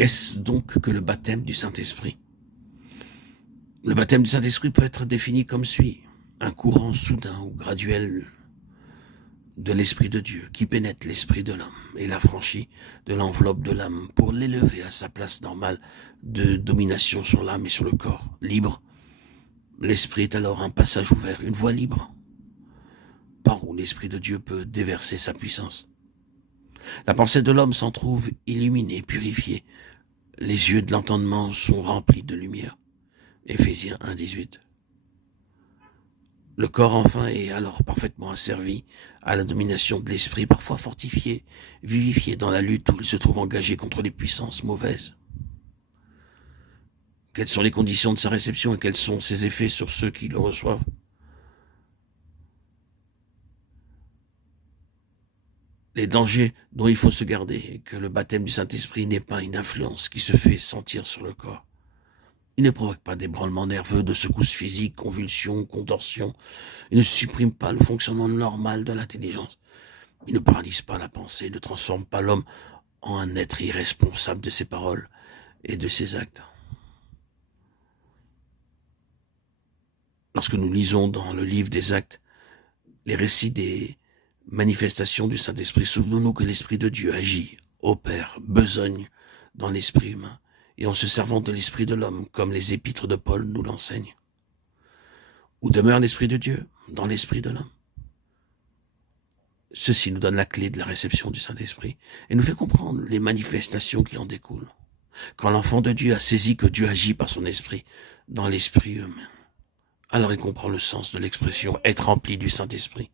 Qu'est-ce donc que le baptême du Saint-Esprit? Le baptême du Saint-Esprit peut être défini comme suit. Un courant soudain ou graduel de l'Esprit de Dieu qui pénètre l'esprit de l'homme et l'affranchit de l'enveloppe de l'âme pour l'élever à sa place normale de domination sur l'âme et sur le corps. Libre, l'Esprit est alors un passage ouvert, une voie libre, par où l'Esprit de Dieu peut déverser sa puissance. La pensée de l'homme s'en trouve illuminée, purifiée. Les yeux de l'entendement sont remplis de lumière. Éphésiens 1, 18. Le corps, enfin, est alors parfaitement asservi à la domination de l'esprit, parfois fortifié, vivifié dans la lutte où il se trouve engagé contre les puissances mauvaises. Quelles sont les conditions de sa réception et quels sont ses effets sur ceux qui le reçoivent? Les dangers dont il faut se garder, que le baptême du Saint-Esprit n'est pas une influence qui se fait sentir sur le corps. Il ne provoque pas d'ébranlements nerveux, de secousses physiques, convulsions, contorsions. Il ne supprime pas le fonctionnement normal de l'intelligence. Il ne paralyse pas la pensée, ne transforme pas l'homme en un être irresponsable de ses paroles et de ses actes. Lorsque nous lisons dans le livre des Actes les récits des manifestations du Saint-Esprit, souvenons-nous que l'Esprit de Dieu agit, opère, besogne dans l'esprit humain, et en se servant de l'esprit de l'homme, comme les épîtres de Paul nous l'enseignent. Où demeure l'Esprit de Dieu? Dans l'esprit de l'homme. Ceci nous donne la clé de la réception du Saint-Esprit et nous fait comprendre les manifestations qui en découlent. Quand l'enfant de Dieu a saisi que Dieu agit par son esprit dans l'esprit humain, alors il comprend le sens de l'expression « être rempli du Saint-Esprit »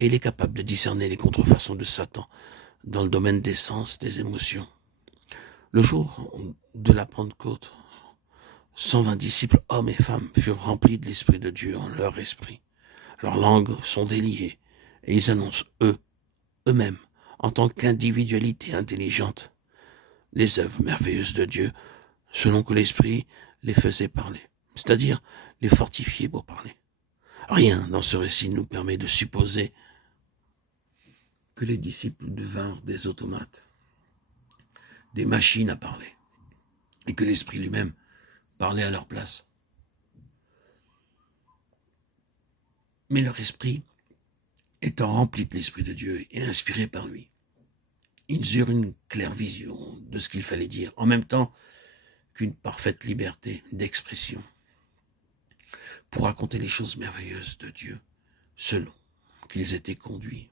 et il est capable de discerner les contrefaçons de Satan dans le domaine des sens, des émotions. Le jour de la Pentecôte, 120 disciples, hommes et femmes, furent remplis de l'Esprit de Dieu en leur esprit. Leurs langues sont déliées et ils annoncent eux-mêmes, en tant qu'individualité intelligente, les œuvres merveilleuses de Dieu, selon que l'Esprit les faisait parler, c'est-à-dire les fortifier pour parler. Rien dans ce récit nous permet de supposer que les disciples devinrent des automates, des machines à parler, et que l'Esprit lui-même parlait à leur place. Mais leur esprit, étant rempli de l'Esprit de Dieu et inspiré par lui, ils eurent une claire vision de ce qu'il fallait dire, en même temps qu'une parfaite liberté d'expression pour raconter les choses merveilleuses de Dieu, selon qu'ils étaient conduits